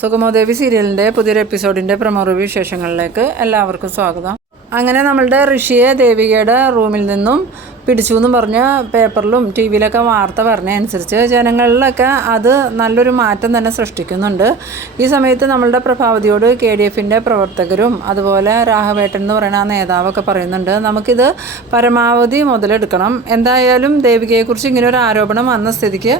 സുഗമോദേവി സീരിയലിന്റെ പുതിയൊരു എപ്പിസോഡിന്റെ പ്രമോ വിശേഷങ്ങളിലേക്ക് എല്ലാവർക്കും സ്വാഗതം. അങ്ങനെ നമ്മളുടെ ഋഷിയെ ദേവികയുടെ റൂമിൽ നിന്നും പിടിച്ചു എന്ന് പറഞ്ഞ് പേപ്പറിലും ടി വിയിലൊക്കെ വാർത്ത പറഞ്ഞതനുസരിച്ച് ജനങ്ങളിലൊക്കെ അത് നല്ലൊരു മാറ്റം തന്നെ സൃഷ്ടിക്കുന്നുണ്ട്. ഈ സമയത്ത് നമ്മളുടെ പ്രഭാവതിയോട് കെ ഡി എഫിന്റെ പ്രവർത്തകരും അതുപോലെ രാഘവേട്ടൻ എന്ന് പറയുന്ന ആ നേതാവൊക്കെ പറയുന്നുണ്ട് നമുക്കിത് പരമാവധി മുതലെടുക്കണം. എന്തായാലും ദേവികയെക്കുറിച്ച് ഇങ്ങനെ ഒരു ആരോപണം വന്ന സ്ഥിതിക്ക്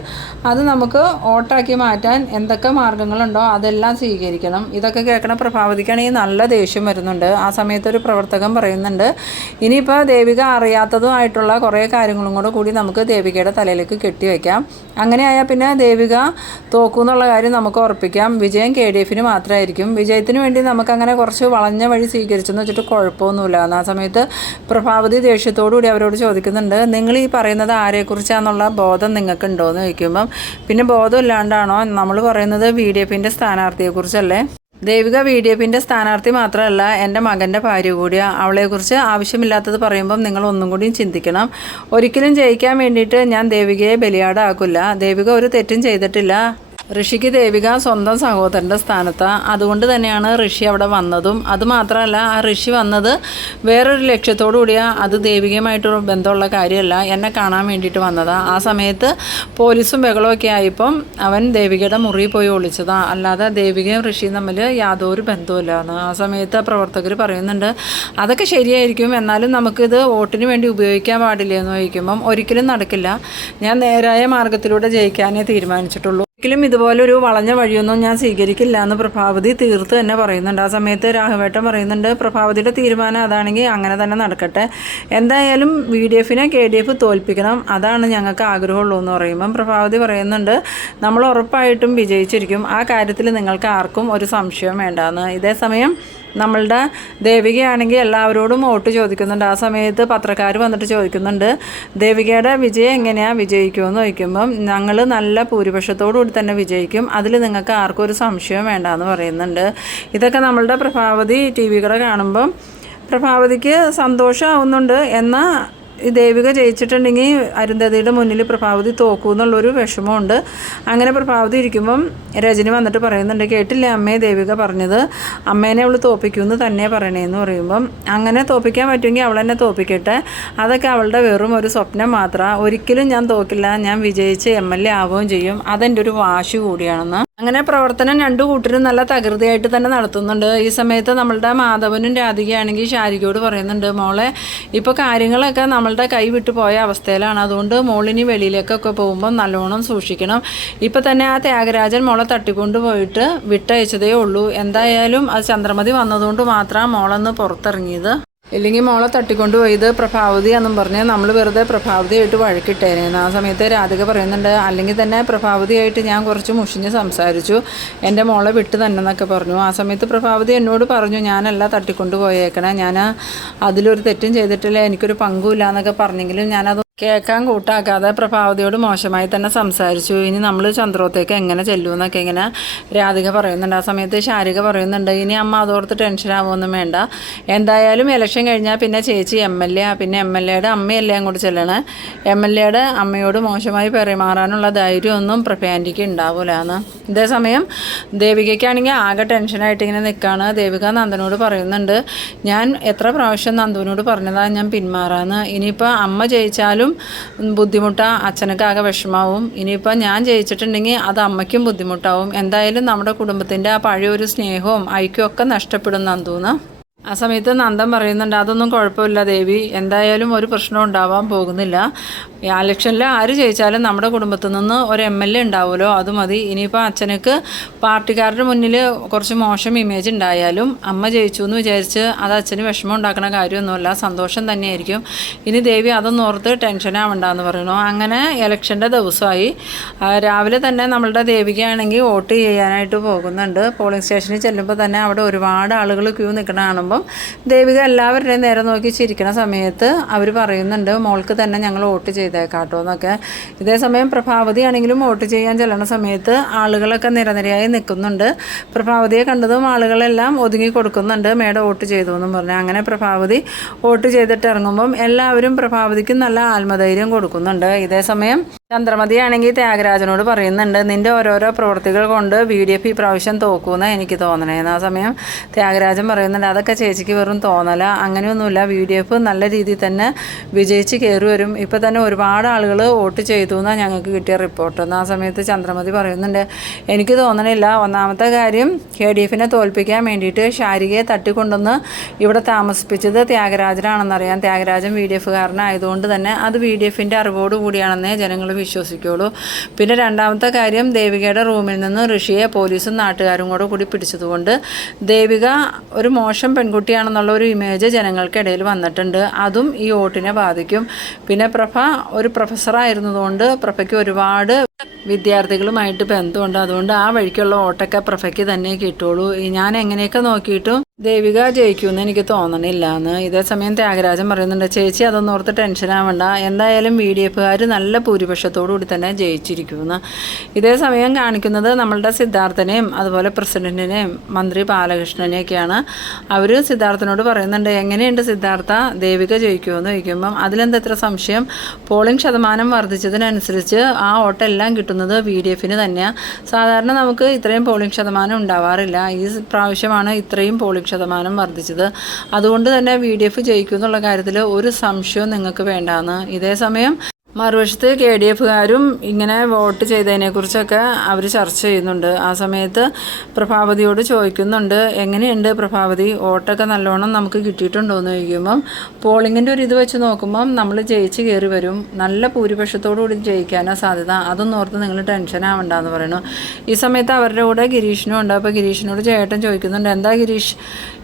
അത് നമുക്ക് ഓട്ടാക്കി മാറ്റാൻ എന്തൊക്കെ മാർഗങ്ങളുണ്ടോ അതെല്ലാം സ്വീകരിക്കണം. ഇതൊക്കെ കേൾക്കണ പ്രഭാവതിക്കാണെങ്കിൽ നല്ല ദേഷ്യം വരുന്നുണ്ട്. ആ സമയത്ത് ഒരു പ്രവർത്തകൻ പറയുന്നുണ്ട് ഇനിയിപ്പോൾ ദേവിക അറിയാത്തതുമായിട്ടുള്ള കുറേ കാര്യങ്ങളും കൂടെ കൂടി നമുക്ക് ദേവികയുടെ തലയിലേക്ക് കെട്ടിവെക്കാം അങ്ങനെ ആയാൽ പിന്നെ ദേവിക തോക്കും എന്നുള്ള കാര്യം നമുക്ക് ഉറപ്പിക്കാം. വിജയം കെ ഡി എഫിന് മാത്രമായിരിക്കും വിജയത്തിന് വേണ്ടി നമുക്കങ്ങനെ കുറച്ച് വളഞ്ഞ വഴി സ്വീകരിച്ചെന്ന് വെച്ചിട്ട് കുഴപ്പമൊന്നുമില്ല. ആ സമയത്ത് പ്രഭാവതി ദേഷ്യത്തോടുകൂടി അവരോട് ചോദിക്കുന്നുണ്ട് നിങ്ങൾ ഈ പറയുന്നത് ആരെക്കുറിച്ചാണെന്നുള്ള ബോധം നിങ്ങൾക്ക് ഉണ്ടോ എന്ന് ചോദിക്കുമ്പം പിന്നെ ബോധമില്ലാണ്ടാണോ? നമ്മൾ പറയുന്നത് ബി ഡി എഫിന്റെ സ്ഥാനാർത്ഥിയെക്കുറിച്ചല്ലേ? ദേവിക വി ഡി എഫിന്റെ സ്ഥാനാർത്ഥി മാത്രമല്ല എന്റെ മകന്റെ ഭാര്യ കൂടിയാണ് അവളെക്കുറിച്ച് ആവശ്യമില്ലാത്തത് പറയുമ്പം നിങ്ങൾ ഒന്നും കൂടിയും ചിന്തിക്കണം. ഒരിക്കലും ജയിക്കാൻ വേണ്ടിയിട്ട് ഞാൻ ദേവികയെ ബലിയാടാക്കില്ല. ദേവിക ഒരു തെറ്റും ചെയ്തിട്ടില്ല. ഋഷിക്ക് ദേവിക സ്വന്തം സഹോദരന്റെ സ്ഥാനത്താണ് അതുകൊണ്ട് തന്നെയാണ് ഋഷി അവിടെ വന്നതും. അതുമാത്രമല്ല ആ ഋഷി വന്നത് വേറൊരു ലക്ഷ്യത്തോടു കൂടിയാണ് അത് ദേവികയുമായിട്ട് ബന്ധമുള്ള കാര്യമല്ല. എന്നെ കാണാൻ വേണ്ടിയിട്ട് വന്നതാണ് ആ സമയത്ത് പോലീസും ബഹളമൊക്കെ ആയപ്പം അവൻ ദേവികയുടെ മുറി പോയി ഒളിച്ചതാണ് അല്ലാതെ ദേവികയും ഋഷിയും തമ്മിൽ യാതൊരു ബന്ധവുമില്ലാന്ന്. ആ സമയത്ത് പ്രവർത്തകർ പറയുന്നുണ്ട് അതൊക്കെ ശരിയായിരിക്കും. എന്നാലും നമുക്കിത് വോട്ടിന് വേണ്ടി ഉപയോഗിക്കാൻ പാടില്ല എന്ന് ചോദിക്കുമ്പം ഒരിക്കലും നടക്കില്ല. ഞാൻ നേരായ മാർഗത്തിലൂടെ ജയിക്കാനേ തീരുമാനിച്ചിട്ടുള്ളൂ. ഒരിക്കലും ഇതുപോലെ ഒരു വളഞ്ഞ വഴിയൊന്നും ഞാൻ സ്വീകരിക്കില്ല എന്ന് പ്രഭാവതി തീർത്ത് തന്നെ പറയുന്നുണ്ട്. ആ സമയത്ത് രാഘവേട്ടൻ പറയുന്നുണ്ട് പ്രഭാവതിയുടെ തീരുമാനം അതാണെങ്കിൽ അങ്ങനെ തന്നെ നടക്കട്ടെ. എന്തായാലും വി ഡി എഫിനെ കെ ഡി എഫ് തോൽപ്പിക്കണം. അതാണ് ഞങ്ങൾക്ക് ആഗ്രഹമുള്ളൂ എന്ന് പറയുമ്പം പ്രഭാവതി പറയുന്നുണ്ട് നമ്മൾ ഉറപ്പായിട്ടും വിജയിച്ചിരിക്കും. ആ കാര്യത്തിൽ നിങ്ങൾക്ക് ആർക്കും ഒരു സംശയം വേണ്ടാന്ന്. ഇതേ സമയം നമ്മളുടെ ദേവികയാണെങ്കിൽ എല്ലാവരോടും വോട്ട് ചോദിക്കുന്നുണ്ട്. ആ സമയത്ത് പത്രക്കാർ വന്നിട്ട് ചോദിക്കുന്നുണ്ട് ദേവികയുടെ വിജയം എങ്ങനെയാണ് വിജയിക്കുമെന്ന് ചോദിക്കുമ്പം ഞങ്ങൾ നല്ല ഭൂരിപക്ഷത്തോടു കൂടി തന്നെ വിജയിക്കും. അതിൽ നിങ്ങൾക്ക് ആർക്കും ഒരു സംശയവും വേണ്ടെന്ന് പറയുന്നുണ്ട്. ഇതൊക്കെ നമ്മളുടെ പ്രഭാവതി ടി വികളെ കാണുമ്പം പ്രഭാവതിക്ക് സന്തോഷമാവുന്നുണ്ട്. എന്നാൽ ദേവിക ജയിച്ചിട്ടുണ്ടെങ്കിൽ അരുന്ധതിയുടെ മുന്നിൽ പ്രഭാവതി തോക്കൂ എന്നുള്ളൊരു വിഷമമുണ്ട്. അങ്ങനെ പ്രഭാവതി ഇരിക്കുമ്പം രജനി വന്നിട്ട് പറയുന്നുണ്ട് കേട്ടില്ല അമ്മയെ ദേവിക പറഞ്ഞത്. അമ്മേനെ അവൾ തോപ്പിക്കൂ എന്ന് തന്നെ പറയണേന്ന് പറയുമ്പം അങ്ങനെ തോപ്പിക്കാൻ പറ്റുമെങ്കിൽ അവൾ എന്നെ തോപ്പിക്കട്ടെ. അതൊക്കെ അവളുടെ വെറും ഒരു സ്വപ്നം മാത്രമാണ് ഒരിക്കലും ഞാൻ തോക്കില്ല. ഞാൻ വിജയിച്ച് എം എൽ എ ആവുകയും ചെയ്യും. അതെന്റെ ഒരു വാശി കൂടിയാണെന്ന്. അങ്ങനെ പ്രവർത്തനം രണ്ടു കൂട്ടരും നല്ല തകൃതിയായിട്ട് തന്നെ നടത്തുന്നുണ്ട്. ഈ സമയത്ത് നമ്മളുടെ മാധവനും രാധികയാണെങ്കിൽ ശാരികയോട് പറയുന്നുണ്ട് മോളെ ഇപ്പോൾ കാര്യങ്ങളൊക്കെ നമ്മളുടെ കൈ വിട്ടു പോയ അവസ്ഥയിലാണ്. അതുകൊണ്ട് മോളിനി വെളിയിലേക്കൊക്കെ പോകുമ്പോൾ നല്ലോണം സൂക്ഷിക്കണം. ഇപ്പം തന്നെ ആ ത്യാഗരാജൻ മോളെ തട്ടിക്കൊണ്ട് പോയിട്ട് വിട്ടയച്ചതേ ഉള്ളൂ. എന്തായാലും അത് ചന്ദ്രമതി വന്നതുകൊണ്ട് മാത്രമാണ് മോളൊന്ന് പുറത്തിറങ്ങിയത്. ഇല്ലെങ്കിൽ മോളെ തട്ടിക്കൊണ്ട് പോയത് പ്രഭാവതി എന്നും പറഞ്ഞ് നമ്മൾ വെറുതെ പ്രഭാവതിയായിട്ട് വഴക്കിട്ടേനേന്ന് ആ സമയത്ത് രാധിക പറയുന്നുണ്ട് അല്ലെങ്കിൽ തന്നെ പ്രഭാവതിയായിട്ട് ഞാൻ കുറച്ച് മുഷിഞ്ഞ് സംസാരിച്ചു. എന്റെ മോളെ വിട്ട് തന്നെ എന്നൊക്കെ പറഞ്ഞു. ആ സമയത്ത് പ്രഭാവതി എന്നോട് പറഞ്ഞു ഞാനല്ല തട്ടിക്കൊണ്ട് പോയേക്കണേ. ഞാൻ അതിലൊരു തെറ്റും ചെയ്തിട്ടില്ല. എനിക്കൊരു പങ്കുമില്ല എന്നൊക്കെ പറഞ്ഞെങ്കിലും ഞാനത് കേൾക്കാൻ കൂട്ടാക്കാതെ പ്രഭാവതിയോട് മോശമായി തന്നെ സംസാരിച്ചു. ഇനി നമ്മൾ ചന്ദ്രോത്തേക്ക് എങ്ങനെ ചെല്ലുമെന്നൊക്കെ ഇങ്ങനെ രാധിക പറയുന്നുണ്ട്. ആ സമയത്ത് ശാരിക പറയുന്നുണ്ട് ഇനി അമ്മ അതോർത്ത് ടെൻഷനാവുമൊന്നും വേണ്ട. എന്തായാലും ഇലക്ഷൻ കഴിഞ്ഞാൽ പിന്നെ ചേച്ചി എം എൽ എ പിന്നെ എം എൽ എയുടെ അമ്മയല്ലേ അങ്ങോട്ട് ചെല്ലണേ? എം എൽ എയുടെ അമ്മയോട് മോശമായി പെരുമാറാനുള്ള ധൈര്യമൊന്നും പ്രഭ്യാന്റിക്ക് ഉണ്ടാവില്ല എന്ന്. ഇതേസമയം ദേവികയ്ക്കാണെങ്കിൽ ആകെ ടെൻഷനായിട്ട് ഇങ്ങനെ നിൽക്കുകയാണ് ദേവിക നന്ദനോട് പറയുന്നുണ്ട് ഞാൻ എത്ര പ്രാവശ്യം നന്ദുവിനോട് പറഞ്ഞതാണ് ഞാൻ പിന്മാറാന്ന്. ഇനിയിപ്പോൾ അമ്മ ജയിച്ചാലും ബുദ്ധിമുട്ടാ അച്ഛനൊക്കെ ആകെ വിഷമാവും. ഇനിയിപ്പോൾ ഞാൻ ജയിച്ചിട്ടുണ്ടെങ്കിൽ അത് അമ്മയ്ക്കും ബുദ്ധിമുട്ടാവും. എന്തായാലും നമ്മുടെ കുടുംബത്തിന്റെ ആ പഴയ ഒരു സ്നേഹവും ഐക്യവും ഒക്കെ നഷ്ടപ്പെടും തോന്നുന്നു ആ സമയത്ത് നന്ദൻ പറയുന്നുണ്ട് അതൊന്നും കുഴപ്പമില്ല ദേവി. എന്തായാലും ഒരു പ്രശ്നം ഉണ്ടാവാൻ പോകുന്നില്ല. ആ ഇലക്ഷനിൽ ആര് ജയിച്ചാലും നമ്മുടെ കുടുംബത്തിൽ നിന്ന് ഒരു എം എൽ എ ഉണ്ടാവുമല്ലോ അത് മതി. ഇനിയിപ്പോൾ അച്ഛനക്ക് പാർട്ടിക്കാരുടെ മുന്നിൽ കുറച്ച് മോശം ഇമേജ് ഉണ്ടായാലും അമ്മ ജയിച്ചു എന്ന് വിചാരിച്ച് അത് അച്ഛന് വിഷമം ഉണ്ടാക്കുന്ന കാര്യമൊന്നുമല്ല സന്തോഷം തന്നെയായിരിക്കും. ഇനി ദേവി അതൊന്നും ഓർത്ത് ടെൻഷനാവണ്ടെന്ന് പറയുന്നു. അങ്ങനെ ഇലക്ഷന്റെ ദിവസമായി. രാവിലെ തന്നെ നമ്മളുടെ ദേവിക്കാണെങ്കിൽ വോട്ട് ചെയ്യാനായിട്ട് പോകുന്നുണ്ട്. പോളിംഗ് സ്റ്റേഷനിൽ ചെല്ലുമ്പോൾ തന്നെ അവിടെ ഒരുപാട് ആളുകൾ ക്യൂ നിൽക്കണ കാണുമ്പം ദേവിക എല്ലാവരുടെയും നേരെ നോക്കി ചിരിക്കുന്ന സമയത്ത് അവർ പറയുന്നുണ്ട് മോൾക്ക് തന്നെ ഞങ്ങൾ വോട്ട് ചെയ്തേക്കാട്ടോ എന്നൊക്കെ ഇതേസമയം പ്രഭാവതി ആണെങ്കിലും വോട്ട് ചെയ്യാൻ ചെല്ലുന്ന സമയത്ത് ആളുകളൊക്കെ നിരനിരയായി നിൽക്കുന്നുണ്ട്. പ്രഭാവതിയെ കണ്ടതും ആളുകളെല്ലാം ഒതുങ്ങി കൊടുക്കുന്നുണ്ട്. മേഡം വോട്ട് ചെയ്തു എന്നും പറഞ്ഞു. അങ്ങനെ പ്രഭാവതി വോട്ട് ചെയ്തിട്ട് ഇറങ്ങുമ്പം എല്ലാവരും പ്രഭാവതിക്ക് നല്ല ആത്മധൈര്യം കൊടുക്കുന്നുണ്ട്. ഇതേസമയം ചന്ദ്രമതിയാണെങ്കിൽ ത്യാഗരാജനോട് പറയുന്നുണ്ട് നിന്റെ ഓരോരോ പ്രവൃത്തികൾ കൊണ്ട് ബി ഡി എഫ് ഈ പ്രാവശ്യം തോക്കുമെന്ന് എനിക്ക് തോന്നണേന്ന്. ആ സമയം ത്യാഗരാജൻ പറയുന്നുണ്ട് അതൊക്കെ ചേച്ചിക്ക് വെറും തോന്നല അങ്ങനെയൊന്നുമില്ല. ബി ഡി എഫ് നല്ല രീതിയിൽ തന്നെ വിജയിച്ച് കയറി വരും. ഇപ്പോൾ തന്നെ ഒരുപാട് ആളുകൾ വോട്ട് ചെയ്തു എന്നാണ് ഞങ്ങൾക്ക് കിട്ടിയ റിപ്പോർട്ട്. ആ സമയത്ത് ചന്ദ്രമതി പറയുന്നുണ്ട് എനിക്ക് തോന്നണില്ല. ഒന്നാമത്തെ കാര്യം കെ ഡി എഫിനെ തോൽപ്പിക്കാൻ വേണ്ടിയിട്ട് ശാരികയെ തട്ടിക്കൊണ്ടുവന്ന് ഇവിടെ താമസിപ്പിച്ചത് ത്യാഗരാജനാണെന്നറിയാം. ത്യാഗരാജൻ ബി ഡി എഫുകാരനായതുകൊണ്ട് തന്നെ അത് ബി ഡി എഫിന്റെ അറിവോട് കൂടിയാണെന്നേ ജനങ്ങൾ വിശ്വസിക്കുള്ളൂ. പിന്നെ രണ്ടാമത്തെ കാര്യം ദേവികയുടെ റൂമിൽ നിന്ന് ഋഷിയെ പോലീസും നാട്ടുകാരും കൂടെ കൂടി പിടിച്ചതുകൊണ്ട് ദേവിക ഒരു മോശം പെൺകുട്ടിയാണെന്നുള്ള ഒരു ഇമേജ് ജനങ്ങൾക്കിടയിൽ വന്നിട്ടുണ്ട്. അതും ഈ വോട്ടിനെ ബാധിക്കും. പിന്നെ പ്രഭ ഒരു പ്രൊഫസറായിരുന്നതുകൊണ്ട് പ്രഭയ്ക്ക് ഒരുപാട് വിദ്യാർത്ഥികളുമായിട്ട് ബന്ധമുണ്ട്. അതുകൊണ്ട് ആ വഴിക്കുള്ള ഓട്ടൊക്കെ പ്രഭയ്ക്ക് തന്നെ കിട്ടുള്ളൂ. ഞാൻ എങ്ങനെയൊക്കെ നോക്കിയിട്ടും ദേവിക ജയിക്കുമെന്ന് എനിക്ക് തോന്നണില്ല എന്ന് ഇതേ സമയം ത്യാഗരാജൻ പറയുന്നുണ്ട് ചേച്ചി അതൊന്നും ഓർത്ത് ടെൻഷൻ ആവണ്ട. എന്തായാലും വി ഡി എഫുകാർ നല്ല ഭൂരിപക്ഷത്തോടു കൂടി തന്നെ ജയിച്ചിരിക്കുമെന്ന്. ഇതേ സമയം കാണിക്കുന്നത് നമ്മളുടെ സിദ്ധാർത്ഥനെയും അതുപോലെ പ്രസിഡന്റിനെയും മന്ത്രി ബാലകൃഷ്ണനെയൊക്കെയാണ്. അവർ സിദ്ധാർത്ഥനോട് പറയുന്നുണ്ട് എങ്ങനെയുണ്ട് സിദ്ധാർത്ഥ? ദേവിക ജയിക്കുമെന്ന് ചോദിക്കുമ്പം അതിലെന്തെത്ര സംശയം? പോളിംഗ് ശതമാനം വർദ്ധിച്ചതിനനുസരിച്ച് ആ വോട്ടെല്ലാം കിട്ടുന്നത് വി ഡി എഫിന് തന്നെയാണ് സാധാരണ നമുക്ക് ഇത്രയും പോളിംഗ് ശതമാനം ഉണ്ടാവാറില്ല. ഈ പ്രാവശ്യമാണ് ഇത്രയും പോളിംഗ് ശതമാനം വർദ്ധിച്ചത്. അതുകൊണ്ട് തന്നെ വി ഡി എഫ് ജയിക്കും എന്നുള്ള കാര്യത്തിൽ ഒരു സംശയവും നിങ്ങൾക്ക് വേണ്ടാന്ന്. ഇതേ സമയം മറുവശത്ത് കെ ഡി എഫുകാരും ഇങ്ങനെ വോട്ട് ചെയ്തതിനെക്കുറിച്ചൊക്കെ അവർ ചർച്ച ചെയ്യുന്നുണ്ട്. ആ സമയത്ത് പ്രഭാവതിയോട് ചോദിക്കുന്നുണ്ട് എങ്ങനെയുണ്ട് പ്രഭാവതി? വോട്ടൊക്കെ നല്ലോണം നമുക്ക് കിട്ടിയിട്ടുണ്ടോ? എന്ന് ചോദിക്കുമ്പം പോളിങ്ങിന്റെ ഒരു ഇത് വെച്ച് നോക്കുമ്പം നമ്മൾ ജയിച്ച് കയറി വരും. നല്ല ഭൂരിപക്ഷത്തോടു കൂടി ജയിക്കാനാണ് സാധ്യത. അതൊന്നും ഓർത്ത് നിങ്ങൾ ടെൻഷൻ ആവണ്ടെന്ന് പറയുന്നു ഈ സമയത്ത് അവരുടെ കൂടെ ഗിരീഷിനും ഉണ്ട്. അപ്പോൾ ഗിരീഷിനോട് ചേട്ടൻ ചോദിക്കുന്നുണ്ട് എന്താ ഗിരീഷ്?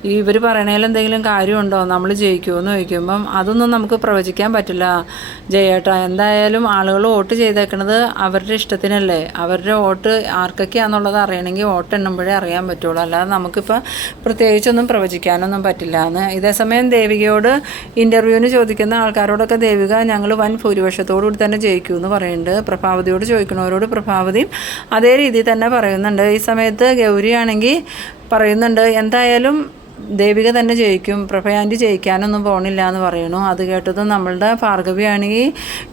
ഇവർ പറയണതിൽ കാര്യമുണ്ടോ? നമ്മൾ ജയിക്കുമോ എന്ന് ചോദിക്കുമ്പം അതൊന്നും നമുക്ക് പ്രവചിക്കാൻ പറ്റില്ല ജയേട്ടാ എന്തായാലും ആളുകൾ വോട്ട് ചെയ്തേക്കണത് അവരുടെ ഇഷ്ടത്തിനല്ലേ. അവരുടെ വോട്ട് ആർക്കൊക്കെയാണെന്നുള്ളത് അറിയണമെങ്കിൽ വോട്ട് എണ്ണുമ്പോഴേ അറിയാൻ പറ്റുള്ളൂ. അല്ലാതെ നമുക്കിപ്പോൾ പ്രത്യേകിച്ചൊന്നും പ്രവചിക്കാനൊന്നും പറ്റില്ല എന്ന്. ഇതേസമയം ദേവികയോട് ഇന്റർവ്യൂവിന് ചോദിക്കുന്ന ആൾക്കാരോടൊക്കെ ദേവിക ഞങ്ങൾ വൻ ഭൂരിപക്ഷത്തോടു കൂടി തന്നെ ജയിക്കൂ എന്ന് പറയുന്നുണ്ട്. പ്രഭാവതിയോട് ചോദിക്കുന്നവരോട് പ്രഭാവതിയും അതേ രീതിയിൽ തന്നെ പറയുന്നുണ്ട്. ഈ സമയത്ത് ഗൗരിയാണെങ്കിൽ പറയുന്നുണ്ട് എന്തായാലും ദേവിക തന്നെ ജയിക്കും പ്രഭയാന്റി ജയിക്കാനൊന്നും പോണില്ല എന്ന് പറയണു അത് കേട്ടതും നമ്മളുടെ ഭാർഗവിയാണെങ്കിൽ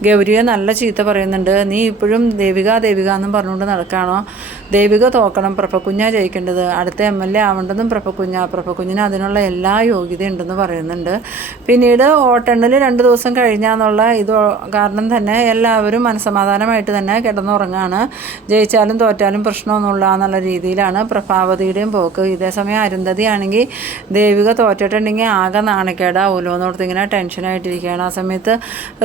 ഗൗരിയെ നല്ല ചീത്ത പറയുന്നുണ്ട്. നീ ഇപ്പോഴും ദേവിക ദേവിക എന്നും പറഞ്ഞുകൊണ്ട് നടക്കുകയാണോ ദേവിക തോക്കണം പ്രഭക്കുഞ്ഞാ ജയിക്കേണ്ടത്. അടുത്ത എം എൽ എ ആവേണ്ടതും പ്രഭക്കുഞ്ഞ പ്രഭക്കുഞ്ഞിന് അതിനുള്ള എല്ലാ യോഗ്യതയുണ്ടെന്ന് പറയുന്നുണ്ട്. പിന്നീട് ഓട്ടെണ്ണൽ രണ്ട് ദിവസം കഴിഞ്ഞാന്നുള്ള ഇത് കാരണം തന്നെ എല്ലാവരും മനസമാധാനമായിട്ട് തന്നെ കിടന്നുറങ്ങാണ്. ജയിച്ചാലും തോറ്റാലും പ്രശ്നമൊന്നുമില്ല എന്നുള്ള രീതിയിലാണ് പ്രഭാവതിയുടെയും പോക്ക്. ഇതേസമയം അരുന്ധതി ആണെങ്കിൽ ദേവിക തോറ്റിട്ടുണ്ടെങ്കിൽ ആകെ നാണക്കേടാവുമല്ലോ എന്നോർത്ത് ഇങ്ങനെ ടെൻഷനായിട്ടിരിക്കുകയാണ് ആ സമയത്ത്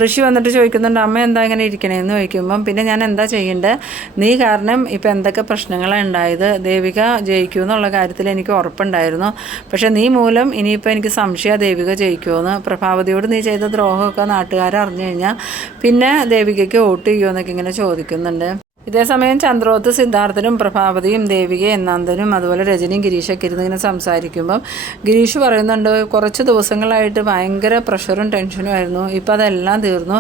ഋഷി വന്നിട്ട് ചോദിക്കുന്നുണ്ട് അമ്മ എന്താ ഇങ്ങനെ ഇരിക്കണേന്ന് ചോദിക്കുമ്പം പിന്നെ ഞാൻ എന്താ ചെയ്യേണ്ടത് നീ കാരണം ഇപ്പം എന്തൊക്കെ പ്രശ്നങ്ങളാണ് ഉണ്ടായത് ദേവിക ജയിക്കൂ എന്നുള്ള കാര്യത്തിൽ എനിക്ക് ഉറപ്പുണ്ടായിരുന്നു. പക്ഷേ നീ മൂലം ഇനിയിപ്പോൾ എനിക്ക് സംശയ ദേവിക ജയിക്കുമെന്ന് പ്രഭാവതിയോട് നീ ചെയ്ത ദ്രോഹമൊക്കെ നാട്ടുകാരെ അറിഞ്ഞു കഴിഞ്ഞാൽ പിന്നെ ദേവികയ്ക്ക് വോട്ട് ചെയ്യുമോ എന്നൊക്കെ ഇങ്ങനെ ചോദിക്കുന്നുണ്ട്. ഇതേസമയം ചന്ദ്രോത്ത് സിദ്ധാർത്ഥനും പ്രഭാവതിയും ദേവികയും നന്ദനും അതുപോലെ രജനിയും ഗിരീഷൊക്കെ ഇരുന്ന് ഇങ്ങനെ സംസാരിക്കുമ്പം ഗിരീഷ് പറയുന്നുണ്ട് കുറച്ച് ദിവസങ്ങളായിട്ട് ഭയങ്കര പ്രഷറും ടെൻഷനും ആയിരുന്നു. ഇപ്പം അതെല്ലാം തീർന്നു.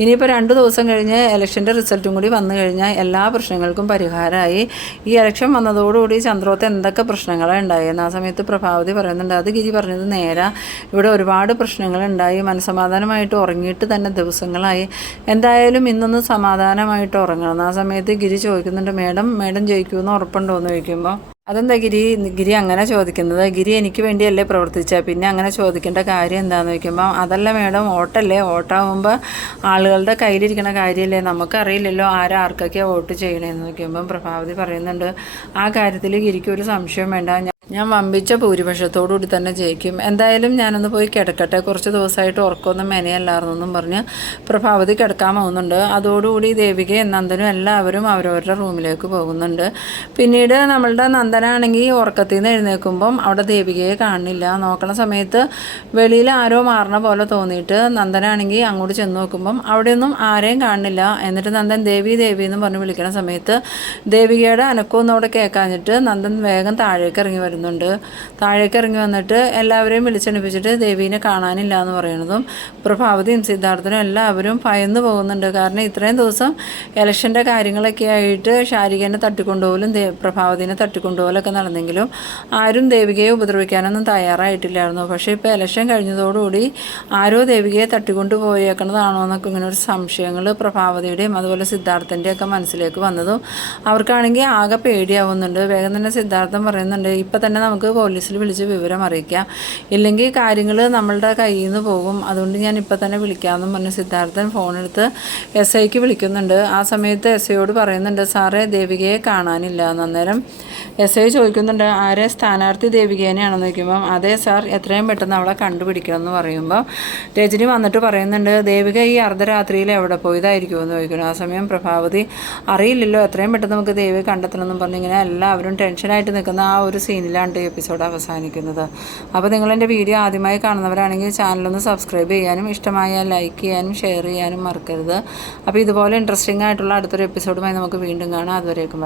ഇനിയിപ്പോൾ രണ്ട് ദിവസം കഴിഞ്ഞ് ഇലക്ഷന്റെ റിസൾട്ടും കൂടി വന്നു കഴിഞ്ഞാൽ എല്ലാ പ്രശ്നങ്ങൾക്കും പരിഹാരമായി. ഈ ഇലക്ഷൻ വന്നതോടുകൂടി ചന്ദ്രോത്ത് എന്തൊക്കെ പ്രശ്നങ്ങളാണ് ഉണ്ടായെന്ന് ആ സമയത്ത് പ്രഭാവതി പറയുന്നുണ്ട്. അത് ഗിരി പറഞ്ഞത് നേരെ. ഇവിടെ ഒരുപാട് പ്രശ്നങ്ങളുണ്ടായി. മനസമാധാനമായിട്ട് ഉറങ്ങിയിട്ട് തന്നെ ദിവസങ്ങളായി. എന്തായാലും ഇന്നൊന്ന് സമാധാനമായിട്ട് ഉറങ്ങണം. ആ സമയത്ത് ഗിരി ചോദിക്കുന്നുണ്ട് മേഡം മേഡം ജയിക്കുമെന്ന് ഉറപ്പുണ്ടോ? എന്ന് ചോദിക്കുമ്പോൾ അതെന്താ ഗിരി? ഗിരി അങ്ങനെ ചോദിക്കുന്നത്. ഗിരി എനിക്ക് വേണ്ടിയല്ലേ പ്രവർത്തിച്ച? പിന്നെ അങ്ങനെ ചോദിക്കേണ്ട കാര്യം എന്താണെന്ന് ചോദിക്കുമ്പോൾ അതല്ല മേഡം വോട്ടല്ലേ? വോട്ടാകുമ്പോൾ ആളുകളുടെ കയ്യിലിരിക്കുന്ന കാര്യമല്ലേ നമുക്കറിയില്ലല്ലോ ആരാ വോട്ട് ചെയ്യണേന്ന്. നോക്കുമ്പം പ്രഭാവതി പറയുന്നുണ്ട് ആ കാര്യത്തിൽ ഗിരിക്ക് ഒരു സംശയം വേണ്ട. ഞാൻ- വമ്പിച്ച ഭൂരിപക്ഷത്തോടു കൂടി തന്നെ ജയിക്കും. എന്തായാലും ഞാനൊന്ന് പോയി കിടക്കട്ടെ. കുറച്ച് ദിവസമായിട്ട് ഉറക്കമൊന്നും മെനയല്ലായിരുന്നെന്നും പറഞ്ഞ് പ്രഭാവതി കിടക്കാൻ പോകുന്നുണ്ട് അതോടുകൂടി ദേവികയും നന്ദനും എല്ലാവരും അവരവരുടെ റൂമിലേക്ക് പോകുന്നുണ്ട്. പിന്നീട് നമ്മളുടെ നന്ദനാണെങ്കിൽ ഉറക്കത്തിൽ നിന്ന് എഴുന്നേൽക്കുമ്പം അവിടെ ദേവികയെ കാണുന്നില്ല. നോക്കണ സമയത്ത് വെളിയിൽ ആരോ മാറണ പോലെ തോന്നിയിട്ട് നന്ദനാണെങ്കിൽ അങ്ങോട്ട് ചെന്ന് നോക്കുമ്പം അവിടെയൊന്നും ആരെയും കാണുന്നില്ല. എന്നിട്ട് നന്ദൻ ദേവി ദേവി എന്ന് പറഞ്ഞ് വിളിക്കണ സമയത്ത് ദേവികയുടെ അനക്കമൊന്നും അവിടെ കേൾക്കാഞ്ഞിട്ട് നന്ദൻ വേഗം താഴേക്ക് ഇറങ്ങി വരുന്നുണ്ട് വരുന്നുണ്ട്. താഴേക്ക് ഇറങ്ങി വന്നിട്ട് എല്ലാവരെയും വിളിച്ചെണിപ്പിച്ചിട്ട് ദേവീനെ കാണാനില്ല എന്ന് പറയുന്നതും പ്രഭാവതിയും സിദ്ധാർത്ഥനും എല്ലാവരും ഭയന്നു പോകുന്നുണ്ട്. കാരണം ഇത്രയും ദിവസം ഇലക്ഷന്റെ കാര്യങ്ങളൊക്കെ ആയിട്ട് ശാരികനെ തട്ടിക്കൊണ്ടുപോലും ദേ പ്രഭാവതിനെ തട്ടിക്കൊണ്ടുപോലൊക്കെ നടന്നെങ്കിലും ആരും ദേവികയെ ഉപദ്രവിക്കാനൊന്നും തയ്യാറായിട്ടില്ലായിരുന്നു. പക്ഷേ ഇപ്പോൾ ഇലക്ഷൻ കഴിഞ്ഞതോടുകൂടി ആരോ ദേവികയെ തട്ടിക്കൊണ്ടു പോയേക്കണതാണോ എന്നൊക്കെ ഇങ്ങനെ ഒരു സംശയങ്ങൾ പ്രഭാവതിയുടെയും അതുപോലെ സിദ്ധാർത്ഥന്റെയൊക്കെ മനസ്സിലേക്ക് വന്നതും അവർക്കാണെങ്കിൽ ആകെ പേടിയാവുന്നുണ്ട്. വേഗം തന്നെ സിദ്ധാർത്ഥം പറയുന്നുണ്ട് ഇപ്പം തന്നെ നമുക്ക് പോലീസിൽ വിളിച്ച് വിവരം അറിയിക്കാം. ഇല്ലെങ്കിൽ കാര്യങ്ങൾ നമ്മളുടെ കയ്യിൽ നിന്ന് പോകും. അതുകൊണ്ട് ഞാൻ ഇപ്പം തന്നെ വിളിക്കാമെന്നും പറഞ്ഞ് സിദ്ധാർത്ഥൻ ഫോണെടുത്ത് എസ് ഐക്ക് വിളിക്കുന്നുണ്ട്. ആ സമയത്ത് എസ് ഐയോട് പറയുന്നുണ്ട് സാറേ ദേവികയെ കാണാനില്ല. അന്നേരം എസ് ഐ ചോദിക്കുന്നുണ്ട് ആരെ? സ്ഥാനാർത്ഥി ദേവികേനെയാണെന്ന് ചോദിക്കുമ്പം അതേ സാർ എത്രയും പെട്ടെന്ന് അവളെ കണ്ടുപിടിക്കണം എന്ന് പറയുമ്പോൾ രജനി വന്നിട്ട് പറയുന്നുണ്ട് ദേവിക ഈ അർദ്ധരാത്രിയിൽ എവിടെ പോയതായിരിക്കുമോ എന്ന് ചോദിക്കുന്നു. ആ സമയം പ്രഭാവതി അറിയില്ലല്ലോ എത്രയും പെട്ടെന്ന് നമുക്ക് ദേവിയെ കണ്ടെത്തണം എന്നും പറഞ്ഞ് ഇങ്ങനെ എല്ലാവരും ടെൻഷനായിട്ട് നിൽക്കുന്ന ആ ഒരു സീനിലാണ് ഈ എപ്പിസോഡ് അവസാനിക്കുന്നത്. അപ്പോൾ നിങ്ങൾ എന്റെ വീഡിയോ ആദ്യമായി കാണുന്നവരാണെങ്കിൽ ചാനലൊന്ന് സബ്സ്ക്രൈബ് ചെയ്യാനും ഇഷ്ടമായാൽ ലൈക്ക് ചെയ്യാനും ഷെയർ ചെയ്യാനും മറക്കരുത്. അപ്പോൾ ഇതുപോലെ ഇൻട്രസ്റ്റിംഗ് ആയിട്ടുള്ള അടുത്തൊരു എപ്പിസോഡുമായി നമുക്ക് വീണ്ടും കാണാം. അതുവരേക്കും.